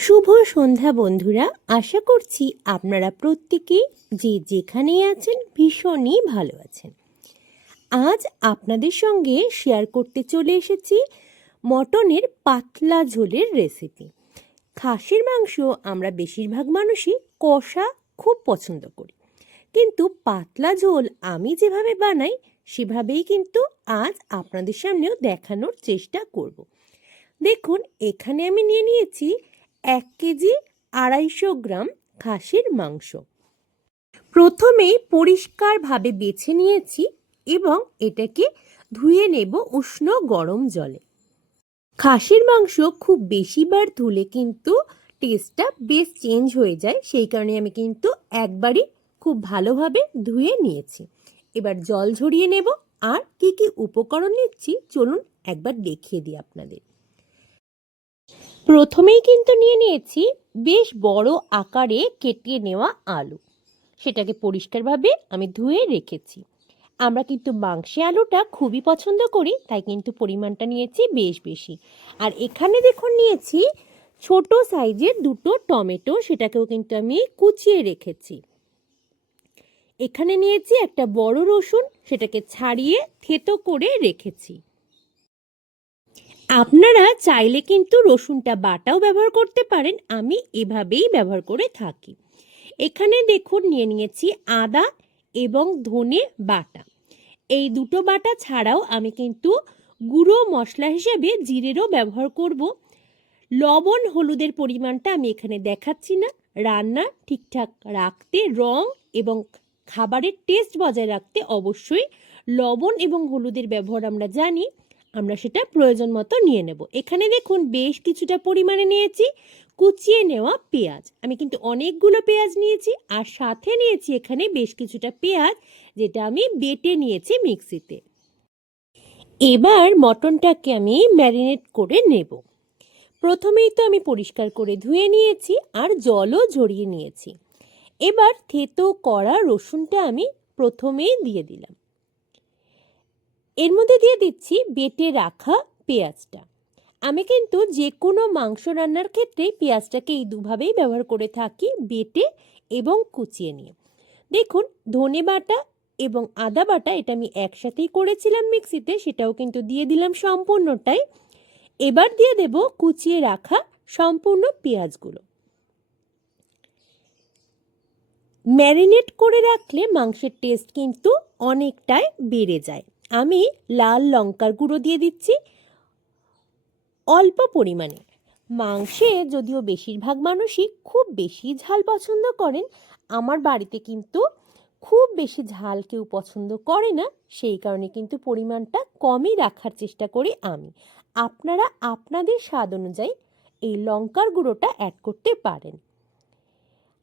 শুভ সন্ধ্যা বন্ধুরা, আশা করছি আপনারা প্রত্যেকেই যে যেখানেই আছেন ভীষণই ভালো আছেন। আজ আপনাদের সঙ্গে শেয়ার করতে চলে এসেছি মটনের পাতলা ঝোলের রেসিপি। খাসির মাংস আমরা বেশিরভাগ মানুষই কষা খুব পছন্দ করি, কিন্তু পাতলা ঝোল আমি যেভাবে বানাই সেভাবেই কিন্তু আজ আপনাদের সামনেও দেখানোর চেষ্টা করব। দেখুন, এখানে আমি নিয়ে নিয়েছি 1 কেজি 250 গ্রাম খাসির মাংস। প্রথমেই পরিষ্কারভাবে বেছে নিয়েছি এবং এটাকে ধুয়ে নেব উষ্ণ গরম জলে। খাসির মাংস খুব বেশিবার ধুলে কিন্তু টেস্টটা বেশ চেঞ্জ হয়ে যায়, সেই কারণে আমি কিন্তু একবারই খুব ভালোভাবে ধুয়ে নিয়েছি। এবার জল ঝরিয়ে নেব। আর কি কি উপকরণ নিচ্ছি চলুন একবার দেখিয়ে দিই আপনাদের। প্রথমেই কিন্তু নিয়ে নিয়েছি বেশ বড় আকারে কেটে নেওয়া আলু, সেটাকে পরিষ্কারভাবে আমি ধুয়ে রেখেছি। আমরা কিন্তু মাংসে আলুটা খুবই পছন্দ করি, তাই কিন্তু পরিমাণটা নিয়েছি বেশ বেশি। আর এখানে দেখুন নিয়েছি ছোট সাইজের 2টো টমেটো, সেটাকেও কিন্তু আমি কুচিয়ে রেখেছি। এখানে নিয়েছি একটা বড় রসুন, সেটাকে ছাড়িয়ে থেতো করে রেখেছি। আপনারা চাইলে কিন্তু রসুনটা বাটাও ব্যবহার করতে পারেন, আমি এভাবেই ব্যবহার করে থাকি। এখানে দেখুন নিয়ে নিয়েছি আদা এবং ধনে বাটা। এই দুটো বাটা ছাড়াও আমি কিন্তু গুঁড়ো মশলা হিসেবে জিরেরও ব্যবহার করব। লবণ হলুদের পরিমাণটা আমি এখানে দেখাচ্ছি না। রান্না ঠিকঠাক রাখতে, রং এবং খাবারের টেস্ট বজায় রাখতে অবশ্যই লবণ এবং হলুদের ব্যবহার আমরা জানি, আমরা সেটা প্রয়োজন মতো নিয়ে নেব। এখানে দেখুন বেশ কিছুটা পরিমাণে নিয়েছি কুচিয়ে নেওয়া পেঁয়াজ। আমি কিন্তু অনেকগুলো পেঁয়াজ নিয়েছি, আর সাথে নিয়েছি এখানে বেশ কিছুটা পেঁয়াজ, যেটা আমি বেটে নিয়েছি মিক্সিতে। এবার মটনটাকে আমি ম্যারিনেট করে নেব। প্রথমেই তো আমি পরিষ্কার করে ধুয়ে নিয়েছি আর জলও ঝরিয়ে নিয়েছি। এবার থেতো করা রসুনটা আমি প্রথমেই দিয়ে দিলাম। এর মধ্যে দিয়ে দিচ্ছি বেটে রাখা পেঁয়াজটা। আমি কিন্তু যে কোনো মাংস রান্নার ক্ষেত্রে পেঁয়াজটাকে এই দুভাবেই ব্যবহার করে থাকি, বেটে এবং কুচিয়ে নিয়ে। দেখুন ধনে বাটা এবং আদা বাটা এটা আমি একসাথেই করেছিলাম মিক্সিতে, সেটাও কিন্তু দিয়ে দিলাম সম্পূর্ণটাই। এবার দিয়ে দেব কুচিয়ে রাখা সম্পূর্ণ পেঁয়াজগুলো। ম্যারিনেট করে রাখলে মাংসের টেস্ট কিন্তু অনেকটাই বেড়ে যায়। আমি লাল লঙ্কার গুঁড়ো দিয়ে দিচ্ছি অল্প পরিমাণে। মাংসে যদিও বেশিরভাগ মানুষই খুব বেশি ঝাল পছন্দ করেন, আমার বাড়িতে কিন্তু খুব বেশি ঝাল কেউ পছন্দ করে না, সেই কারণে কিন্তু পরিমাণটা কমই রাখার চেষ্টা করি আমি। আপনারা আপনাদের স্বাদ অনুযায়ী এই লঙ্কার গুঁড়োটা অ্যাড করতে পারেন।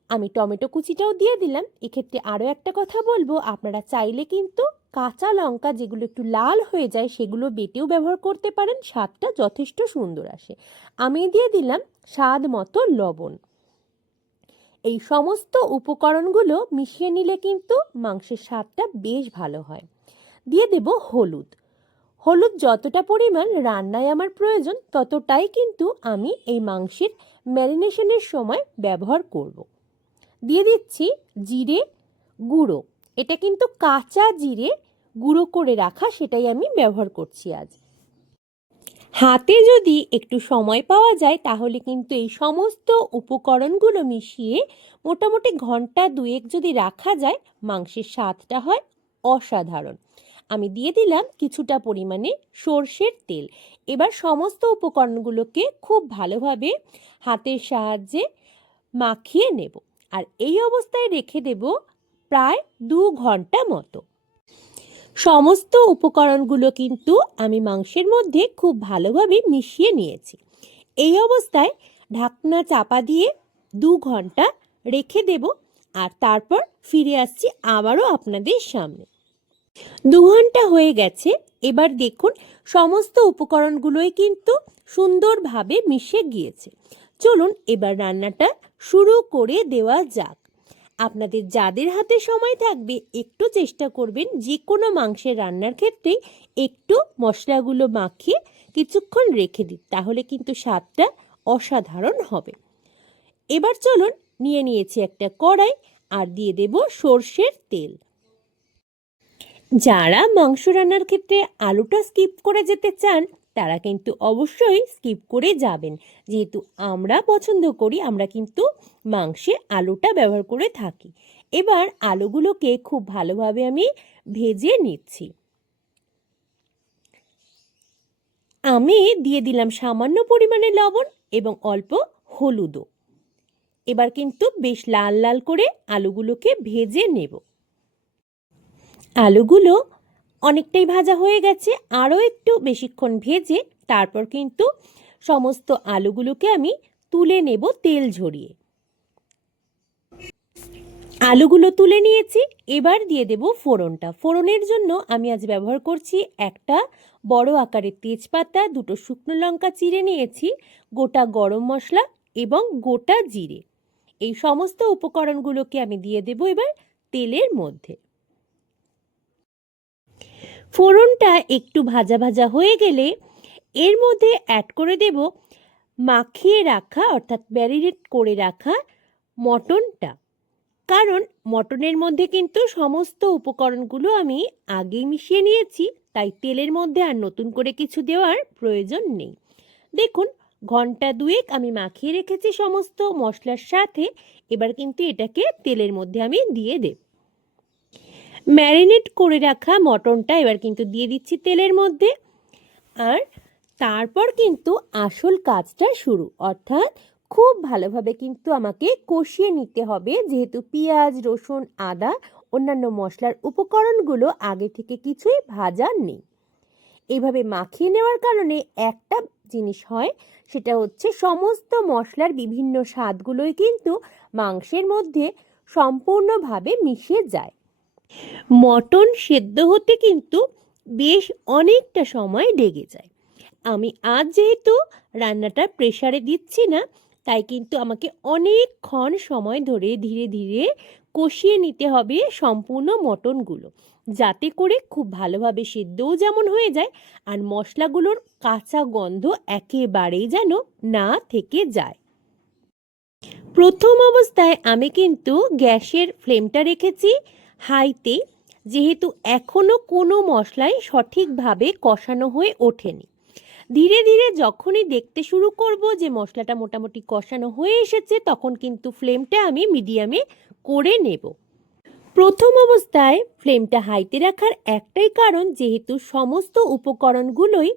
আমি টমেটো কুচিটাও দিয়ে দিলাম। এক্ষেত্রে আরও একটা কথা বলবো, আপনারা চাইলে কিন্তু কাঁচা লঙ্কা যেগুলো একটু লাল হয়ে যায় সেগুলো বেটেও ব্যবহার করতে পারেন, স্বাদটা যথেষ্ট সুন্দর আসে। আমি দিয়ে দিলাম স্বাদ মতো লবণ। এই সমস্ত উপকরণগুলো মিশিয়ে নিলে কিন্তু মাংসের স্বাদটা বেশ ভালো হয়। দিয়ে দেব হলুদ। হলুদ যতটা পরিমাণ রান্নায় আমার প্রয়োজন ততটাই কিন্তু আমি এই মাংসের ম্যারিনেশনের সময় ব্যবহার করব। দিয়ে দিচ্ছি জিরে গুঁড়ো। এটা কিন্তু কাঁচা জিরে গুঁড়ো করে রাখা, সেটাই আমি ব্যবহার করছি আজ। হাতে যদি একটু সময় পাওয়া যায় তাহলে কিন্তু এই সমস্ত উপকরণগুলো মিশিয়ে মোটামুটি ঘন্টা 2 যদি রাখা যায় মাংসের স্বাদটা হয় অসাধারণ। আমি দিয়ে দিলাম কিছুটা পরিমাণে সর্ষের তেল। এবার সমস্ত উপকরণগুলোকে খুব ভালোভাবে হাতের সাহায্যে মাখিয়ে নেব, আর এই অবস্থায় রেখে দেব প্রায় 2 ঘন্টা মতো। সমস্ত উপকরণগুলো কিন্তু আমি মাংসের মধ্যে খুব ভালোভাবে মিশিয়ে নিয়েছি। এই অবস্থায় ঢাকনা চাপা দিয়ে 2 ঘন্টা রেখে দেব, আর তারপর ফিরে আসছি আবারও আপনাদের সামনে। 2 ঘন্টা হয়ে গেছে। এবার দেখুন সমস্ত উপকরণগুলোই কিন্তু সুন্দরভাবে মিশে গিয়েছে। চলুন এবার রান্নাটা শুরু করে দেওয়া যাক। আপনাদের যাদের হাতে সময় থাকবে একটু চেষ্টা করবেন যে কোনো মাংসের রান্নার ক্ষেত্রেই একটু মশলাগুলো মাখিয়ে কিছুক্ষণ রেখে দিন, তাহলে কিন্তু স্বাদটা অসাধারণ হবে। এবার চলুন নিয়ে নিয়েছি একটা কড়াই আর দিয়ে দেব সর্ষের তেল। যারা মাংস রান্নার ক্ষেত্রে আলুটা স্কিপ করে যেতে চান তারা কিন্তু অবশ্যই স্কিপ করে যাবেন, যেহেতু আমরা পছন্দ করি, আমরা কিন্তু মাংসে আলুটা ব্যবহার করে থাকি। এবার আলুগুলোকে খুব ভালোভাবে আমি ভেজে নিচ্ছি। আমি দিয়ে দিলাম সামান্য পরিমাণে লবণ এবং অল্প হলুদও। এবার কিন্তু বেশ লাল লাল করে আলুগুলোকে ভেজে নেব। আলুগুলো অনেকটাই ভাজা হয়ে গেছে, আরও একটু বেশিক্ষণ ভেজে তারপর কিন্তু সমস্ত আলুগুলোকে আমি তুলে নেব তেল ঝরিয়ে। আলুগুলো তুলে নিয়েছি, এবার দিয়ে দেব ফোড়নটা। ফোড়নের জন্য আমি আজ ব্যবহার করছি একটা বড় আকারের তেজপাতা, দুটো শুকনো লঙ্কা চিড়ে নিয়েছি, গোটা গরম মশলা এবং গোটা জিরে। এই সমস্ত উপকরণগুলোকে আমি দিয়ে দেব এবার তেলের মধ্যে। ফোড়নটা একটু ভাজা ভাজা হয়ে গেলে এর মধ্যে অ্যাড করে দেব মাখিয়ে রাখা অর্থাৎ ম্যারিনেট করে রাখা মটনটা। কারণ মটনের মধ্যে কিন্তু সমস্ত উপকরণগুলো আমি আগেই মিশিয়ে নিয়েছি, তাই তেলের মধ্যে আর নতুন করে কিছু দেওয়ার প্রয়োজন নেই। দেখুন, ঘন্টা দুয়েক আমি মাখিয়ে রেখেছি সমস্ত মশলার সাথে। এবার কিন্তু এটাকে তেলের মধ্যে আমি দিয়ে দেব। ম্যারিনেট করে রাখা মটনটা এবার কিন্তু দিয়ে দিচ্ছি তেলের মধ্যে। আর তারপর কিন্তু আসল কাজটা শুরু, অর্থাৎ খুব ভালোভাবে কিন্তু আমাকে কষিয়ে নিতে হবে, যেহেতু পেঁয়াজ, রসুন, আদা, অন্যান্য মশলার উপকরণগুলো আগে থেকে কিছুই ভাজা নেই। এইভাবে মাখিয়ে নেওয়ার কারণে একটা জিনিস হয়, সেটা হচ্ছে সমস্ত মশলার বিভিন্ন স্বাদগুলোই কিন্তু মাংসের মধ্যে সম্পূর্ণভাবে মিশে যায়। মটন সেদ্ধ হতে কিন্তু বেশ অনেকটা সময় লেগে যায়। আমি আজ যেহেতু রান্নাটা প্রেসারে দিচ্ছি না, তাই কিন্তু আমাকে অনেকক্ষণ সময় ধরে ধীরে ধীরে কষিয়ে নিতে হবে সম্পূর্ণ মটনগুলো, যাতে করে খুব ভালোভাবে সেদ্ধও যেমন হয়ে যায় আর মশলাগুলোর কাঁচা গন্ধ একেবারেই যেন না থেকে যায়। প্রথম অবস্থায় আমি কিন্তু গ্যাসের ফ্লেমটা রেখেছি হাইতে, যেহেতু এখনও কোনো মশলাই সঠিকভাবে কষানো হয়ে ওঠেনি। ধীরে ধীরে যখনই দেখতে শুরু করব যে মশলাটা মোটামুটি কষানো হয়ে এসেছে, তখন কিন্তু ফ্লেমটা আমি মিডিয়ামে করে নেব। প্রথম অবস্থায় ফ্লেমটা হাইতে রাখার একটাই কারণ, যেহেতু সমস্ত উপকরণগুলোই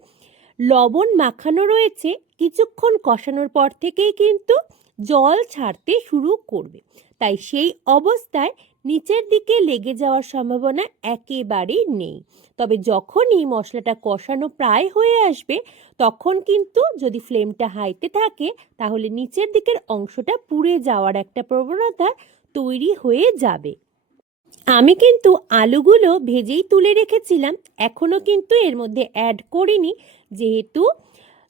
লবণ মাখানো রয়েছে, কিছুক্ষণ কষানোর পর থেকেই কিন্তু জল ছাড়তে শুরু করবে। তাই সেই অবস্থায় নিচের দিকে লেগে যাওয়ার সম্ভাবনা একেবারেই নেই। তবে যখনই মশলাটা কষানো প্রায় হয়ে আসবে, তখন কিন্তু যদি ফ্লেমটা হাইতে থাকে তাহলে নিচের দিকের অংশটা পুড়ে যাওয়ার একটা প্রবণতা তৈরি হয়ে যাবে। আমি কিন্তু আলুগুলো ভেজেই তুলে রেখেছিলাম, এখনও কিন্তু এর মধ্যে অ্যাড করিনি, যেহেতু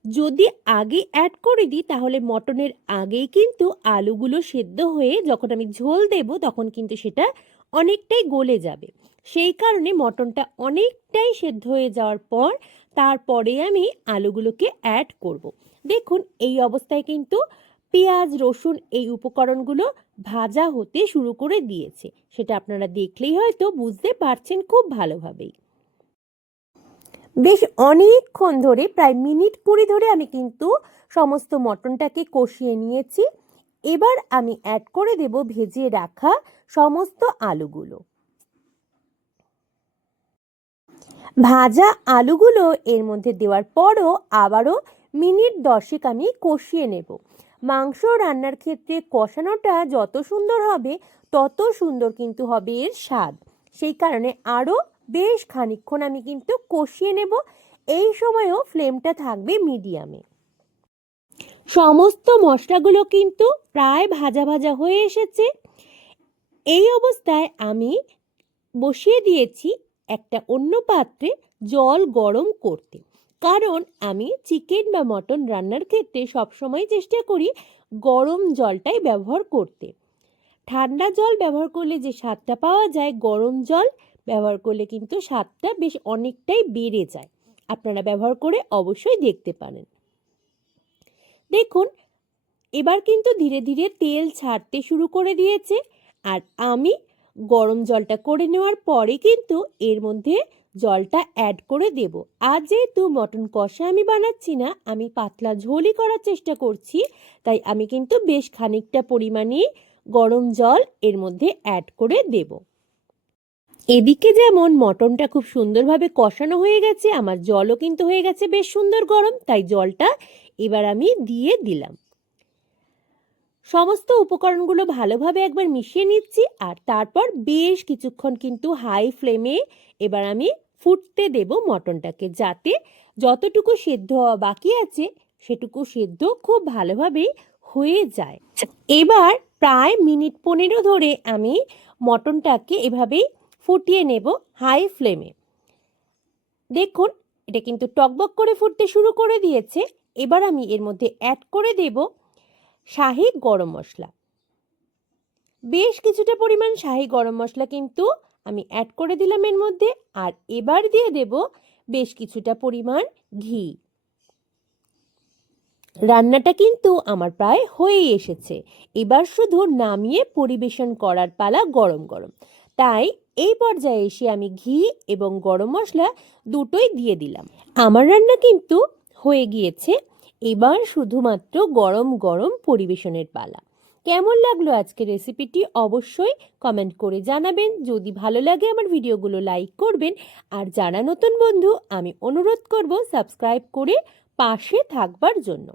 যদি আগে অ্যাড করে দিই তাহলে মটনের আগেই কিন্তু আলুগুলো সেদ্ধ হয়ে যখন আমি ঝোল দেব তখন কিন্তু সেটা অনেকটাই গলে যাবে। সেই কারণে মটনটা অনেকটাই সেদ্ধ হয়ে যাওয়ার পর তারপরে আমি আলুগুলোকে অ্যাড করব। দেখুন, এই অবস্থায় কিন্তু পেঁয়াজ, রসুন এই উপকরণগুলো ভাজা হতে শুরু করে দিয়েছে, সেটা আপনারা দেখলেই হয়তো বুঝতে পারছেন খুব ভালোভাবেই। বেশ অনেকক্ষণ ধরে, প্রায় মিনিট 20 ধরে আমি কিন্তু সমস্ত মটনটাকে কষিয়ে নিয়েছি। এবার আমি অ্যাড করে দেব ভেজে রাখা সমস্ত আলুগুলো। ভাজা আলুগুলো এর মধ্যে দেওয়ার পরও আবারও মিনিট 10 আমি কষিয়ে নেব। মাংস রান্নার ক্ষেত্রে কষানোটা যত সুন্দর হবে তত সুন্দর কিন্তু হবে এর স্বাদ। সেই কারণে আরও বেশ খানিকক্ষণ আমি কিন্তু কষিয়ে নেব। এই সময়ও ফ্লেমটা থাকবে মিডিয়ামে। সমস্ত মশলাগুলো কিন্তু প্রায় ভাজা ভাজা হয়ে এসেছে। এই অবস্থায় আমি বসিয়ে দিয়েছি একটা অন্য পাত্রে জল গরম করতে, কারণ আমি চিকেন বা মটন রান্নার ক্ষেত্রে সবসময় চেষ্টা করি গরম জলটাই ব্যবহার করতে। ঠান্ডা জল ব্যবহার করলে যে স্বাদটা পাওয়া যায়, গরম জল ব্যবহার করলে কিন্তু স্বাদটা বেশ অনেকটাই বেড়ে যায়। আপনারা ব্যবহার করে অবশ্যই দেখতে পারেন। দেখুন, এবার কিন্তু ধীরে ধীরে তেল ছাড়তে শুরু করে দিয়েছে। আর আমি গরম জলটা করে নেওয়ার পরে কিন্তু এর মধ্যে জলটা অ্যাড করে দেব। আর যেহেতু মটন কষা আমি বানাচ্ছি না, আমি পাতলা ঝোলই করার চেষ্টা করছি, তাই আমি কিন্তু বেশ খানিকটা পরিমাণে গরম জল এর মধ্যে অ্যাড করে দেব। এদিকে যেমন মটনটা খুব সুন্দরভাবে কষানো হয়ে গেছে, আমার জলও কিন্তু হয়ে গেছে বেশ সুন্দর গরম, তাই জলটা এবার আমি দিয়ে দিলাম। সমস্ত উপকরণগুলো ভালোভাবে একবার মিশিয়ে নিচ্ছি আর তারপর বেশ কিছুক্ষণ কিন্তু হাই ফ্লেমে এবার আমি ফুটতে দেব মটনটাকে, যাতে যতটুকু সেদ্ধ হওয়া বাকি আছে সেটুকু সেদ্ধ খুব ভালোভাবেই হয়ে যায়। এবার প্রায় মিনিট 15 ধরে আমি মটনটাকে এভাবেই ফুটিয়ে নেব হাই ফ্লেমে। দেখুন এটা কিন্তু টকবক করে ফুটতে শুরু করে দিয়েছে। এবার আমি এর মধ্যে অ্যাড করে দেব শাহি গরম মশলা। বেশ কিছুটা পরিমাণ শাহি গরম মশলা কিন্তু আমি অ্যাড করে দিলাম এর মধ্যে। আর এবার দিয়ে দেব বেশ কিছুটা পরিমাণ ঘি। রান্নাটা কিন্তু আমার প্রায় হয়েই এসেছে। এবার শুধু নামিয়ে পরিবেশন করার পালা গরম গরম। তাই এই পর্যায়ে এসে আমি ঘি এবং গরম মশলা দুটোই দিয়ে দিলাম। আমার রান্না কিন্তু হয়ে গিয়েছে। এবার শুধুমাত্র গরম গরম পরিবেশনের পালা। কেমন লাগলো আজকের রেসিপিটি অবশ্যই কমেন্ট করে জানাবেন। যদি ভালো লাগে আমার ভিডিওগুলো লাইক করবেন। আর যারা নতুন বন্ধু আমি অনুরোধ করব সাবস্ক্রাইব করে পাশে থাকবার জন্য।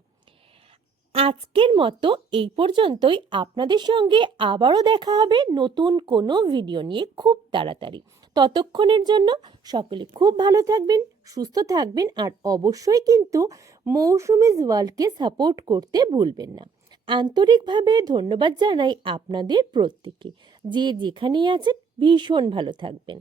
আজকের মতো এই পর্যন্তই। আপনাদের সঙ্গে আবারও দেখা হবে নতুন কোনো ভিডিও নিয়ে খুব তাড়াতাড়ি। ততক্ষণের জন্য সকলে খুব ভালো থাকবেন, সুস্থ থাকবেন আর অবশ্যই কিন্তু মৌসুমিজ ওয়ার্ল্ডকে সাপোর্ট করতে ভুলবেন না। আন্তরিকভাবে ধন্যবাদ জানাই আপনাদের প্রত্যেককে। যে যেখানেই আছেন ভীষণ ভালো থাকবেন।